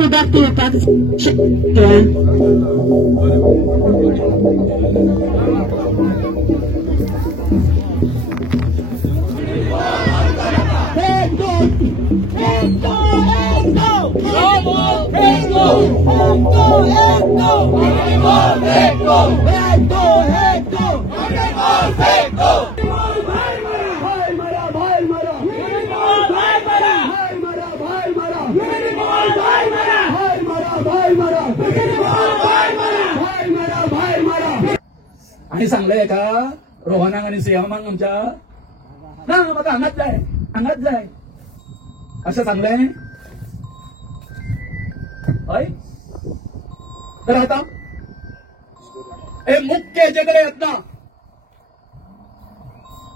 उदक पिवपाक शक्य. आणि सांगलंय का रोहनाक आणि सियामांक आमच्या ना म्हाका हांगाच जाय असं सांगलंय. हय तर आता हे मुख्य हेजेकडे येत ना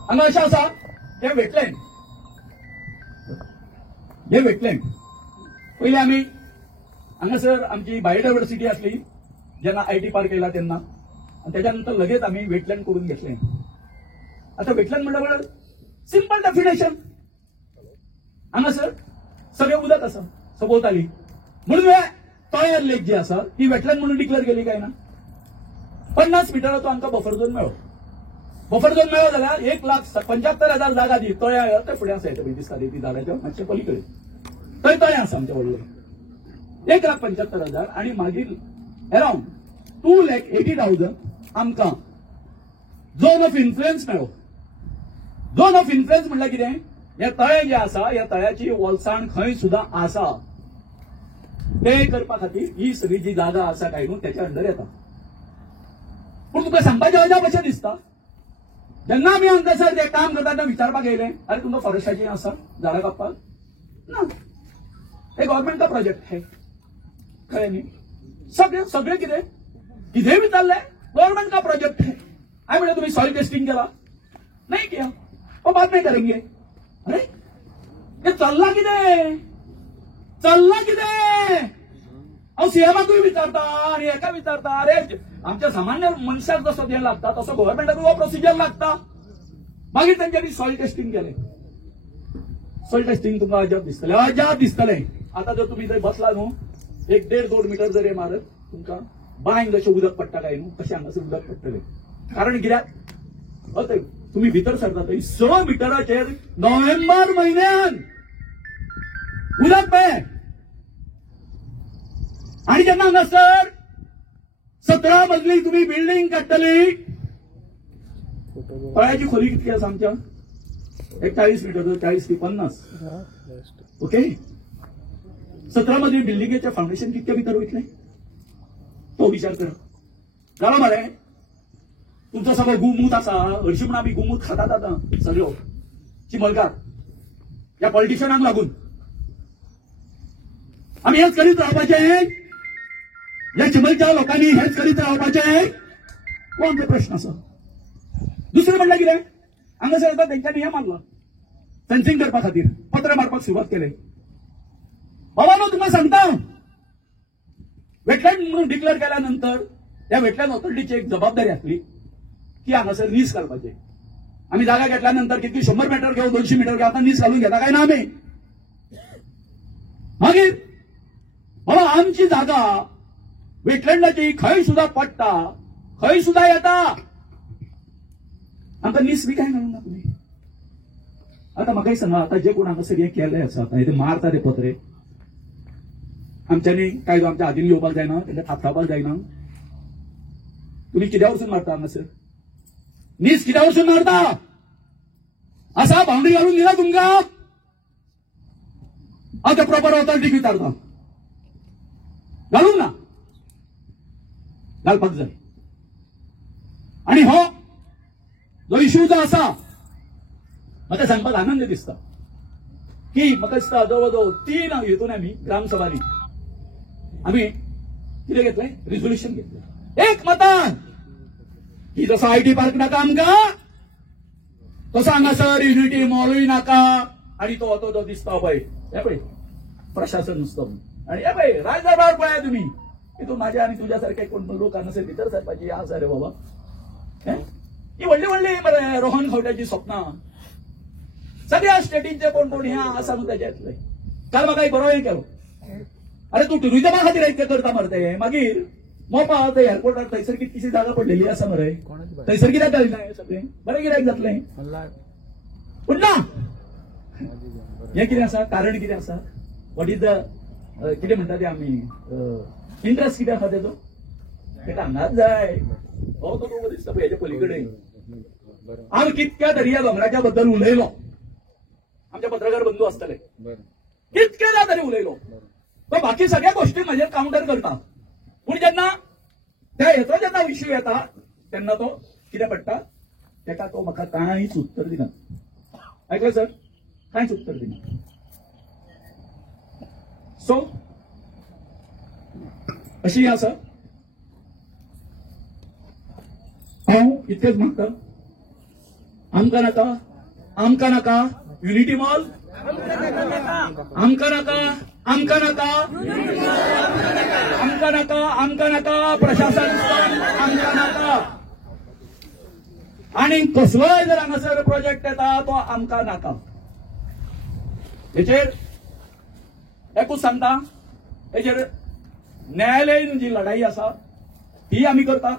हांगा अशें आसा हे वेटलँड पयलीं आमी हांगासर आमची बायोडायव्हर्सिटी आसली जेन्ना IT पार्क केला तेन्ना आणि त्याच्यानंतर लगेच आम्ही वेटलँड करून घेतले. आता वेटलँड म्हणल्यार सिंपल डेफिनेशन हांगासर सगळें उदक आसा सभोवताली म्हणून तळ्यार लेक जी आसा ती वेटलँड म्हणून डिक्लेअर केली काय ना. 50 मिटराचो आमकां बफर झोन मेळ्ळो. बफर झोन मेळ्ळो जाल्यार 1,75,000 जागा दी तळ्या ते फुडें आसा येता दिसता ती झाडाच्या मातशे पलीकडे थंय तळें आसा आमचें व्हडलें 1,75,000 आणि मागीर अराउंड 2,80,000 आमकां झोन ऑफ इन्फ्लुएन्स मेळ्ळो. झोन ऑफ इन्फ्लुएन्स म्हणल्यार कितें हे तळें जे आसा ह्या तळ्याची वळसाण खंय सुद्धा आसा ते करपा खातीर ही सगळी जी जागा आसा काय न्हू त्याच्या अंडर येता. पूण तुका सांगपाचें अजाप अशें दिसता जेन्ना आमी हांगासर ते काम करता तेन्ना विचारपाक येयलें अरे तुमकां फॉरेस्टाचें आसा झाडां कापपाक ना हे गव्हर्नमेंट का प्रोजेक्ट है कळ्ळें न्ही. सगळे कितें विचारलें गवर्नमेंट का प्रोजेक्ट है. हांवें म्हणलें तुम्ही सॉइल टेस्टिंग केला नहीं किया वो बाद में करेंगे. अरे हे चल्ला कितें हांव सीएमाकूय विचारता आणि एका विचारता अरे आमच्या सामान्य मनशाक जसो तें लागता तसो गव्हर्नमेंटाकूय हो प्रोसिजर लागता. मागीर तेंच्यांनी सॉइल टेस्टिंग केलें. सॉइल टेस्टिंग तुमकां अजाप दिसतलें. आता जर तुम्ही थंय बसला न्हू 1.5-2 मीटर जर हे मारत तुमकां बांयक जशें उदक पडटा काय न्हू तशें हांगासर उदक पडटलें. कारण कित्याक तुम्ही भितर सरता थंय 6 मिटराचेर नोव्हेंबर म्हयन्यान उदक पें आणि जेन्ना हांगासर 17 मजली तुम्ही बिल्डिंग काडटली तळ्याची खोली कितली आसा आमच्या 40 मीटर 40 ते 50 ओके. 17 मजली बिल्डिंगेचे फाउंडेशन कितके भितर वयतले तो विचार करा. जालो मरे तुमचो सगळो गुमूत आसा हरशीं म्हणून आमी गुमूत खातात आतां सगळ्यो चिमलकार ह्या पॉलिटिशियनांक लागून आमी हेच करीत रावपाचें. ह्या चिमलच्या लोकांनी हेच करीत रावपाचें हो आमचो प्रश्न आसा. दुसरें म्हणल्यार कितें हांगासर आतां तेंच्यांनी हें मारलां फेन्सिंग करपा खातीर पत्र मारपाक सुरवात केलें. बाबानो तुमकां सांगता वेटलँड म्हणून डिक्लेअर केल्यानंतर या वेटलँड ऑथॉरिटीची एक जबाबदारी आसली की हांगासर नीस घालपाचें. आमी जागा घेतल्यानंतर कितली 100 मीटर घेऊ 200 मीटर घेऊ आता नीस घालून घेता काय ना आमी. मागीर बाबा आमची जागा वेटलँडाची खंय सुद्धा पडटा खंय सुद्धा येता आमकां नीस बी काय घालूंक ना तुमी. आता म्हाकाय सांगा आता जे कोण हांगासर हें केल्लें आसा आता हे मारता ते पत्रे आमच्यांनी कायदो आमच्या हातीन येवपाक जायना तेंकां थापथावपाक जायना. तुम्ही कित्या वचून मारता हांगासर नीस कित्या वचून मारता असा बाउंड्री घालून दिला तुमकां. हांव त्या प्रॉपर ऑथॉरिटीक विचारता घालूंक ना घालपाक जाय. आणि हो जो इश्यू जो आसा म्हाका सांगपाक आनंद दिसता की म्हाका दिसता जवळ जवळ 3 हेतून आमी ग्रामसभांनी आमी कितें घेतलें रिझोल्युशन घेतलें एक मतान की जसो IT पार्क नाका आमकां तसो हांगासर युनिटी मॉलूय नाका. आणि तो जो दिसता पळय हे पळय प्रशासन नुसतं आणि हे पळय राजदरबार पळया तुम्ही तितून माझ्या आणि तुझ्या सारखे कोण लोक हांगासर भितर सरपाची आसा रे बाबा. ही व्हडली व्हडली मरे रोहन खंवट्याची स्वप्नां सगळ्या स्टेटींचे कोण कोण ह्या आसा न्हू तेच्यातले. काल म्हाका एक बरो हे केलो अरे तू टुरिझमा खातीर इतकें करता मरे मागीर मोपा ते एअरपोर्टार थंयसर कितकीशी जागा पडलेली आसा मरे थंयसर कित्याक घालना हें सगळें बरें कित्याक जातलें पूण ना हें कितें आसा कारण कितें आसा वॉट इज द कितें म्हणटा ते आमी इंट्रस्ट कितें आसा तेजो तेका हांगाच जाय हो तो लोक दिसता पळय हेच्या पलीकडे हांव कितक्या तरी ह्या दोंगराच्या बद्दल उलयलो आमचे पत्रकार बंधू आसतले कितकेदा तरी उलयलो तो बाकी सगळ्या गोष्टी म्हाजेर काउंटर करता पूण जेन्ना त्या हेचो जेन्ना इश्यू येता तेन्ना तो कितें पडटा तेका तो म्हाका कांयच उत्तर दिना आयकलें सर कांयच उत्तर दिना सो अशी आसा हांव इतकेंच मागता आमकां नाका युनिटी मॉल आमकां नाका प्रशासन आमकां नाका आणि कसलोय जर हांगासर प्रोजेक्ट येता तो आमकां नाका हेचेर एकूच सांगता हेचेर न्यायालयीन जी लढाई आसा ती आमी करता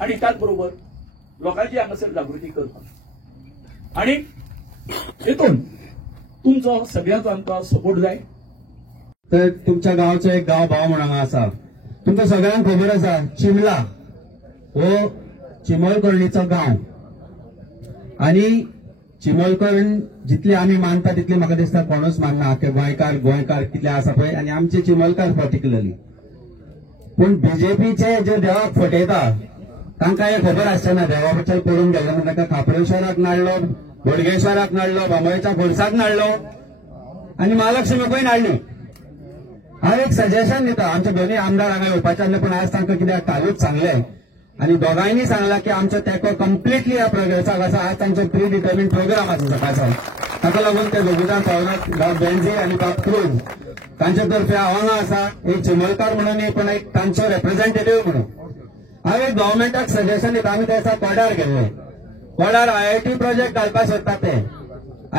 आणि त्याच बरोबर लोकांची हांगासर जागृती करता आणि हेतून तुमचो सगळ्यांचो आमकां सपोर्ट जाय तर तुमच्या गांवचो एक गांव भाव म्हणून हांगा आसा तुमकां सगळ्यांक खबर आसा चिमला हो चिमलकर्णीचो गांव आणि चिमलकर्ण जितले आमी मानता तितले म्हाका दिसता कोणूच मानना की गोंयकार कितले आसा पळय आणि आमचे चिमलकार पर्टिक्युलरली पूण बीजेपीचे जे देवाक फटयता तांकां हे खबर आसचेना देवा बद्दल पळोवन गेले म्हणून ताका खापडेश्वराक नाडलो बोडगेश्वराक नाडलो बांबोळेच्या बोरसाक नाडलो आणि महालक्ष्मीकूय नाडली हांव एक सजेशन दिता आमचे दोन्ही आमदार हांगा येवपाचे आसले पूण आज तांकां कित्याक कालूच सांगले आणि दोगांयनी सांगला की आमचो तेंको कम्प्लिटली ह्या प्रोग्रेसाक आसा आज तांचो प्री डिटर्मिन प्रोग्राम आसा सकाळचो ताका लागून ते दोगूजाण पावनात बाब बेनझी आनी बाब क्रूज तांचे तर्फे हांव हांगा आसा एक चिमलकार म्हणून न्ही पूण एक तांचो रेप्रेझेंटेटिव्ह म्हणून हांव एक गव्हर्मेंटाक सजेशन दिता आमी त्या कोडार गेल्ले कोडार IIT प्रोजेक्ट घालपाक सोदता ते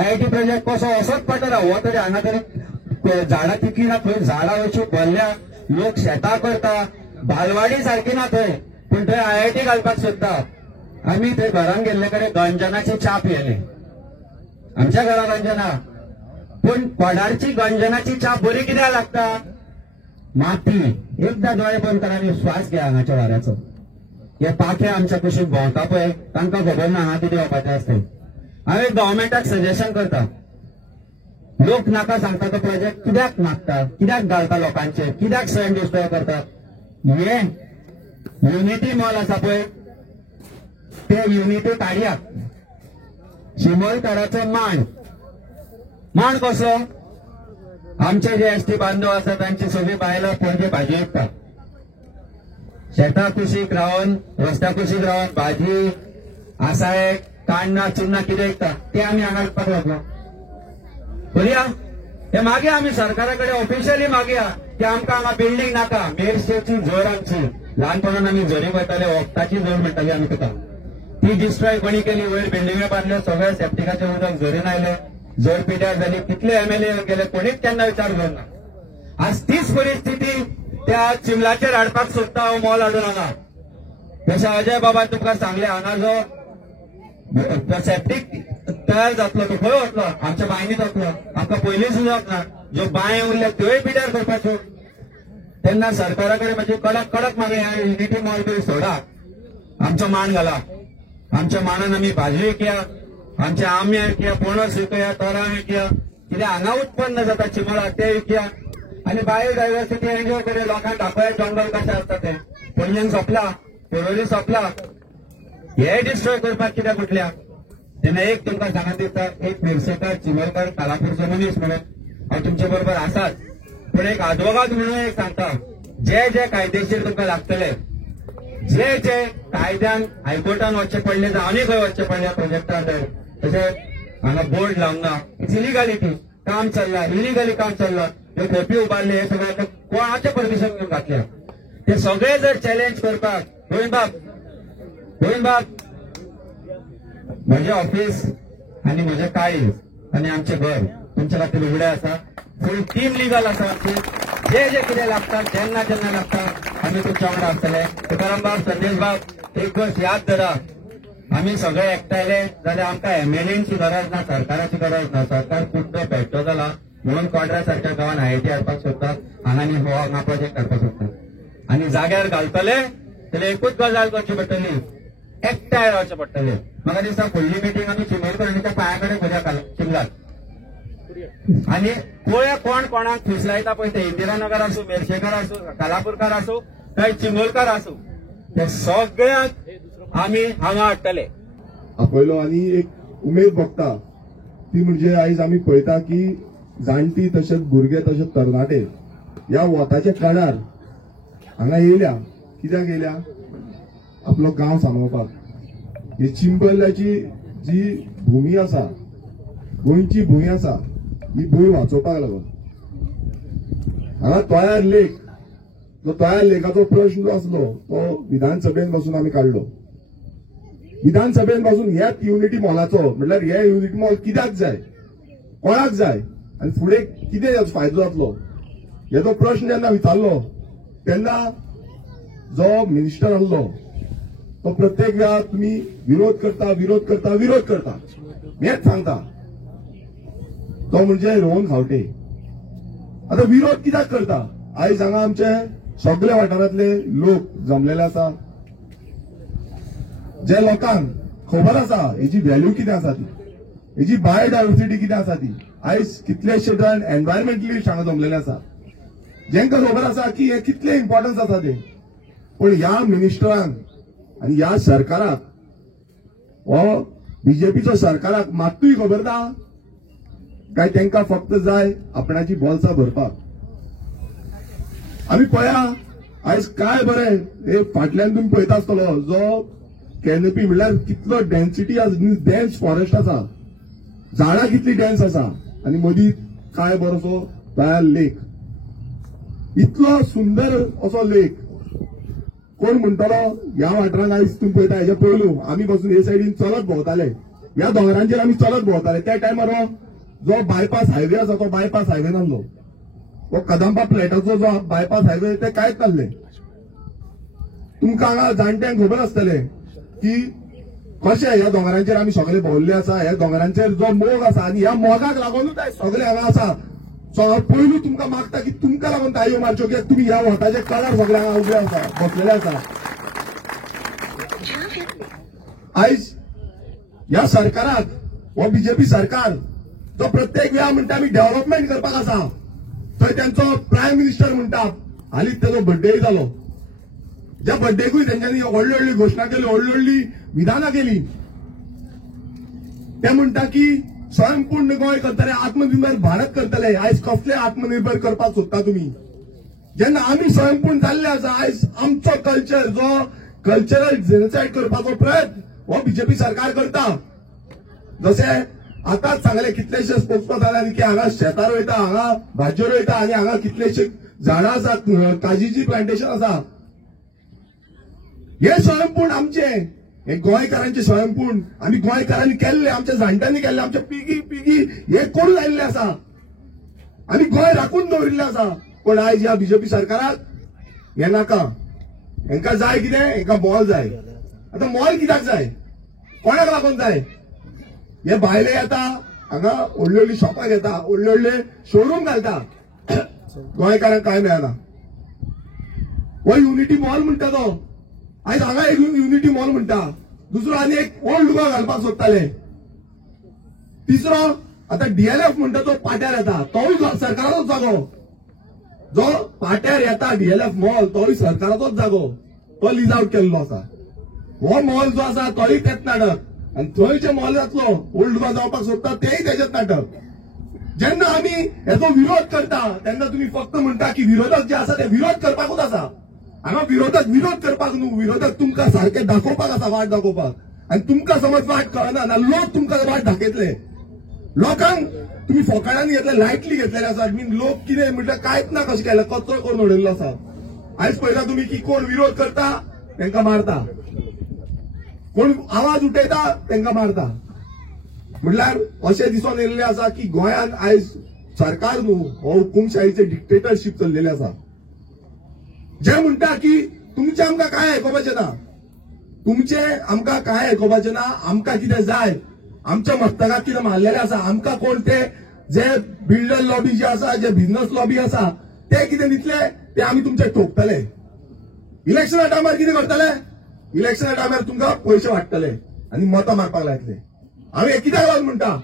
IIT प्रोजेक्ट कसो वसोच पडटा हो तरी हांगा तरी झाडां तितली ना थंय झाडां अशी भरल्या लोक शेतां करता बालवाडी सारकी ना थंय पूण थंय IIT घालपाक सोदता आमी थंय घरान गेल्ले कडेन गंजनाची च्या पियेली आमच्या घरा गंजना पूण कोडारची गंजनाची च्या बरी कित्याक लागता माती एकदा दोळे बंद करा आनी श्वास घ्या हांगाच्या वाऱ्याचो हे पाखे आमच्या कुशीक भोंवता पळय तांकां खबर ना हांगा कितें येवपाचें आसता हांव एक गव्हर्मेंटाक सजेशन करता लोक नाका सांगता तो प्रोजेक्ट कित्याक नाकता कित्याक घालता लोकांचे कित्याक सण डिस्ट्रॉय करतात हे युनिटी मॉल आसा पळय ते युनिटी काडयात चिमलकाराचो मांड कसो आमचे जे एसटी बांधव आसा तांची सगळी बायलां पणजे भाजी विकतात शेतां कुशीक रावन रस्त्या कुशीक रावन भाजी आसाय काण्णां चुन्नां कितें विकतात ते आमी हांगा विकपाक लागलो बरया हे मागया आमी सरकारा कडेन ऑफिशियली मागया की आमकां हांगा बिल्डींग नाका मेरशेची झर आमची ल्हानपणान आमी झरी वयताले वखदाची झर म्हणटाली आमी तुका ती डिस्ट्रॉय कोणी केली वयर बिल्डिंगे बांदल्यो सगळे सेप्टिकाचे उदक झरीन आयले झर पिड्यार जाली कितले MLA गेले कोणीच त्यांना विचार घेवना आज तीच परिस्थिती त्या चिमलाचेर हाडपाक सोदता हांव मॉल हाडून हांगा जशें अजय बाबा तुमकां सांगले हांगा जो सेप्टीक तयार जातलो तो खंय वतलो आमच्या बांयनीत वतलो आमकां पयलीं सुद्दां ना ज्यो बांय उरल्या त्योय पिड्यार करपाच्यो तेन्ना सरकारा कडेन मातशी कडक मागणी युनिटी मॉल तरी सोडा आमचो मान घाला आमच्या मानान आमी भाजी विकया आमचे आंबे विकया पणस विकया तोरां विकया कितें हांगा उत्पन्न जाता चिमळाक ते विकया आनी बायोडायवर्सिटी एन्जॉय करूया लोकांक दाखोवया जंगल कशें आसता तें पणजेन सोंपला परवरी सोंपला हे डिस्ट्रॉय करपाक कित्याक उठल्या तेन्ना एक तुमकां सांगत दिसता एक मिरसेकार चिमलकार कालापूरचो मनीस म्हणून हांव तुमचे बरोबर आसाच पूण एक आदवोगाद म्हणून एक सांगता जे कायदेशीर तुमकां लागतले जे कायद्यान हायकोर्टान वचचें पडलें जावं आनी खंय वचचें पडलें प्रोजेक्टा अंडर तशें हांगा बोर्ड लावना इट्स इलिगॅलिटी काम चल्ला इलिगली काम चल्लां हे खोपी उबारले हे सगळे कोणाचें परमिशन घेवन घातल्या ते सगळे जर चॅलेंज करपाक रोहीन बाब म्हजें ऑफिस आनी म्हजें काळीज आनी आमचें घर तुमचे खातीर उगडें आसा फूल टीम लिगल आसा आमची. जे जे कितें लागता जेन्ना जेन्ना लागता आमी तुमच्या वांगडा आसतले. तुकाराम बाब, संदेश बाब, एक गोष्ट याद धरा, आमी सगळे एकठायले जाल्यार आमकां एमएलएची गरज ना, सरकाराची गरज ना. सरकार खूब भेटतो जाला म्हणून कोड्रा सारख्या गांवांत आयटी हाडपाक सोदतात, हांगानी हो हांगा प्रोजेक्ट काडपाक सोदतात. आनी जाग्यार घालतले जाल्यार एकूच गजाल करची पडटली, एकठांय रावचें पडटलें. म्हाका दिसता फुडली मिटींग आमी चिमोरकरांच्या पांया कडेन करूया चिमलात. आनी पळोवया कोण कोणाक फुसलायता पळय ते इंदिरानगर आसूं, मेर्शेकार आसूं, कालापूरकार आसूं काय चिंबोरकार आसूं, ते सगळ्यांक आमी हांगा हाडटले. आपयलो. आनी एक उमेद भोगता ती म्हणजे आयज आमी पळयता की जाणटी तशेंच भुरगे तशेंच तरणाटे ह्या वोताच्या काळार हांगा येयल्या. कित्याक येयल्या? आपलो गांव सांबाळपाक. ही चिंबल्याची जी भूमी आसा, गोंयची भूंय आसा, ही भूंय वाचोवपाक लागून. हांगा तोयार लेक, जो तोयार लेकाचो प्रश्न जो आसलो तो विधानसभेन पासून आमी काडलो. विधानसभेन पासून ह्याच युनिटी मॉलाचो, म्हटल्यार हे युनिटी मॉल कित्याक जाय, कोणाक जाय आनी फुडें कितें हेचो फायदो जातलो हेचो प्रश्न जेन्ना विचारलो तेन्ना जो मिनिस्टर आसलो तो प्रत्येक वेळार तुमी विरोध करता विरोध करता विरोध करता हेच सांगता. तो म्हणजे रोहन खावटे. आता विरोध कित्याक करता? आयज हांगा आमचे सगळे वाठारांतले लोक जमलेले आसा. जे लोकांक खबर आसा हेची व्हॅल्यू कितें आसा ती, हेची बायोडायवर्सिटी कितें आसा ती. आयज कितलेशे जाण एनवायरमेंटलिस्ट हांगा जमलेले आसा, जेंका खबर आसा की हे कितले इम्पॉर्टन्स आसा ते. पण ह्या मिनिस्टरांक आनी ह्या सरकाराक, हो बीजेपीचो सरकाराक मात्तूय खबर ना काय तांकां फक्त जाय आपणाची बोल्सां भरपाक. आमी पळया आयज काय बरें हे फाटल्यान तुम्ही पळयता आसतलो जो कॅनोपी म्हणल्यार कितलो डेन्सिटी डेन्स फॉरेस्ट आसा, झाडां कितली डेन्स आसा आनी मदीं काय बरोसो तयार लेक. इतलो सुंदर असो लेक कोण म्हणटलो ह्या वाठारांत आयज तुम्ही पळयता. हेच्या पयलू आमी पासून हे सायडीन चलत भोंवताले, ह्या दोंगरांचेर आमी चलत भोंवताले. त्या टायमार जो बायपास हायवे आसा तो बायपास हायवे नासलो. हो कदंबा फ्लॅटाचो जो बायपास हायवे ते कांयच नासले. तुमकां हांगा जाणट्यांक खबर आसतले की कशें ह्या दोंगरांचेर आमी सगळे भोंवल्ले आसा. ह्या दोंगरांचेर जो मोग आसा आनी ह्या मोगाक लागूनूच सगळे हांगा आसा. सो हांव पयलू तुमकां मागता की तुमकां लागून ताळयो मारच्यो, कित्याक तुमी ह्या वोटाच्या कळार सगळे हांगा उबे आसा, बसलेले आसा. आयज ह्या सरकाराक, हो बीजेपी सरकार जो प्रत्येक वेळा म्हणटा आमी डेव्हलपमेंट करपाक आसा, थंय त्यांचो प्रायम मिनिस्टर म्हणटा. हालींच तेजो बर्थडे जालो. ज्या बर्थडेकूय तेंच्यांनी व्हडली व्हडली घोशणा केली, व्हडली व्हडली विधानां केली. ते म्हणटा की स्वयंपूर्ण गोंय करतले, आत्मनिर्भर भारत करतले. आयज कसले आत्मनिर्भर करपाक सोदता तुमी? जेन्ना आमी स्वयंपूर्ण जाल्ले आसा, आयज आमचो कल्चर जो कल्चरल जेनोसायड करपाचो प्रयत्न हो बीजेपी सरकार करता. जशें आतांच सांगले कितलेशे स्पोक्सपर्सनांनी की हांगा शेतां रोयता, हांगा भाज्यो रोयता आनी हांगा कितलेशे झाडां आसात, काजीची प्लांटेशन आसा. हे स्वयंपूर्ण आमचे, हे गोंयकारांचे स्वयंपूर्ण आमी गोंयकारांनी केल्ले, आमच्या जाणट्यांनी केल्ले, आमच्या पिगी पिगी हे करून आयिल्ले आसा आनी गोंय राखून दवरिल्ले आसा. पण आयज ह्या बीजेपी सरकाराक हे नाका. हेंका जाय कितें? हेंका मॉल जाय. आता मॉल कित्याक जाय? कोणाक लागून जाय? हे भायले येता हांगा व्हडली व्हडली शॉपां घेता, व्हडले व्हडले शोरूम घालता, गोंयकारांक काय मेळना. हो युनिटी मॉल म्हणटा तो. आयज हांगा एक युनिटी मॉल म्हणटा, दुसरो आनी एक ओल्ड गोवा घालपाक सोदताले. तिसरो आता डीएलएफ म्हणटा तो पाट्यार येता, तोय सरकाराचोच जागो. जो पाट्यार येता डीएलएफ मॉल तोय सरकाराचोच जागो, तो लीज आउट केल्लो आसा. हो मॉल जो आसा तोय तेच नाटक. आनी थंय जे मॉल जातलो ओल्ड गोवा जावपाक सोदता तेय तेजेच नाटक. जेन्ना आमी हेचो विरोध करता तेन्ना तुमी फक्त म्हणटा की विरोधक जे आसा ते विरोध करपाकूच आसा. हांगा विरोधक विरोध करपाक न्हू, विरोधक तुमकां सारखे दाखोवपाक आसा, वाट दाखोवपाक. आनी तुमकां समज वाट कळना ना लोक तुमकां वाट दाखयतले. लोकांक तुमी फोकाणांनी घेतले, लायटली घेतलेले आसा. लोक कितें म्हणटा कांयच ना कशें केलें, कचरो करून उडयल्लो आसा. आयज पळयता तुमी की कोण विरोध करता तांकां मारता, कोण आवाज उठयता तांकां मारता. म्हटल्यार अशें दिसून येयल्लें आसा की गोंयांत आयज सरकार न्हू हो हुकुमशाहीचे डिक्टेटरशिप चल्लेले आसा. जे म्हणटा की तुमचे आमकां काय आयकोपाचें ना, तुमचे आमकां काय आयकोपाचें ना, आमकां कितें जाय, आमच्या मस्तकाक कितें मारलेलें आसा, आमकां कोण ते जे बिल्डर लॉबी जे आसा, जे बिझनस लॉबी आसा, ते कितें दितले ते आमी तुमचे ठोकतले. इलेक्शना टायमार कितें करतले, इलेक्शना टायमार तुमकां पयशे वाडटले आनी मतां मारपाक लायतले. हांवें कित्याक लागून म्हणटा,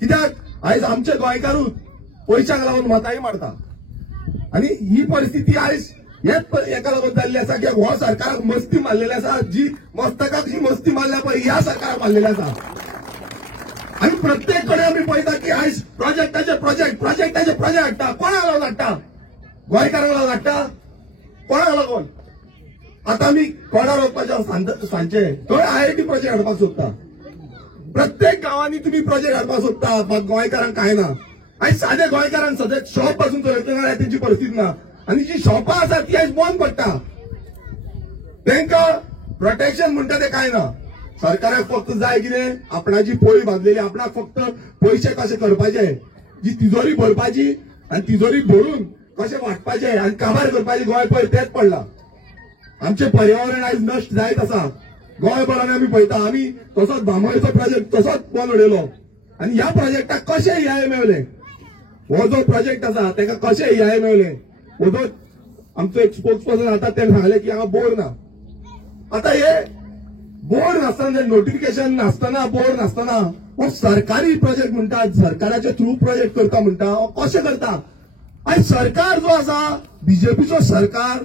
कित्याक आयज आमचे गोंयकारूच पयशांक लागून मतांय मारता. आनी ही परिस्थिती आयज हेच एका लागून जाल्ली आसा की हो सरकाराक मस्ती मारलेली आसा, जी मस्तकाक जी मस्ती मारल्या पळय ह्या सरकाराक मारलेली आसा. आनी प्रत्येक कडेन आमी पळयता की आयज प्रोजेक्टाचे प्रोजेक्ट हाडटा. कोणाक लागून हाडटा? गोंयकारांक लागून हाडटा? कोणाक लागून? आता आमी कोणाक वचपाचें सांचे थंय IIT प्रोजेक्ट हाडपाक सोदता. प्रत्येक गांवांनी तुम्ही प्रोजेक्ट हाडपाक सोदता, गोंयकारांक काय ना. आयज सादे गोंयकारांक सद्या शॉप पासून चलयतना तेंची परिस्थिती ना. आनी जी शॉपां आसा ती आयज बंद पडटा. तांकां प्रोटेक्शन म्हणटा ते काय ना. सरकाराक फक्त जाय कितें, आपणाची पोळी बांदलेली, आपणाक फक्त पयशे कशे करपाचे, जी तिजोरी भरपाची आनी तिजोरी भरून कशे वाटपाचे आनी काबार करपाचे गोंय पळय तेच पडला. आमचे पर्यावरण आयज नश्ट जायत आसा. गोंयभरान आमी पळयता, आमी तसोच बांबोळेचो प्रोजेक्ट तसोच बंद उडयलो आनी ह्या प्रोजेक्टाक कशे EIA मेळले. हो जो प्रोजेक्ट आसा ताका कशे EIA मेळले. हो जो आमचो एक स्पोक्स पर्सन आता तेणें सांगलें की हांगा बोर्ड ना. आता हे बोर्ड नासतना, नोटिफिकेशन नासतना, बोर्ड नासतना हो सरकारी प्रोजेक्ट म्हणटा, सरकाराच्या थ्रू प्रोजेक्ट करता म्हणटा, हो कशें करता. आयज सरकार जो आसा, बीजेपीचो सरकार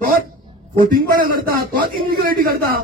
तोच फटिंगपणां करता, तोच इलिगलिटी करता.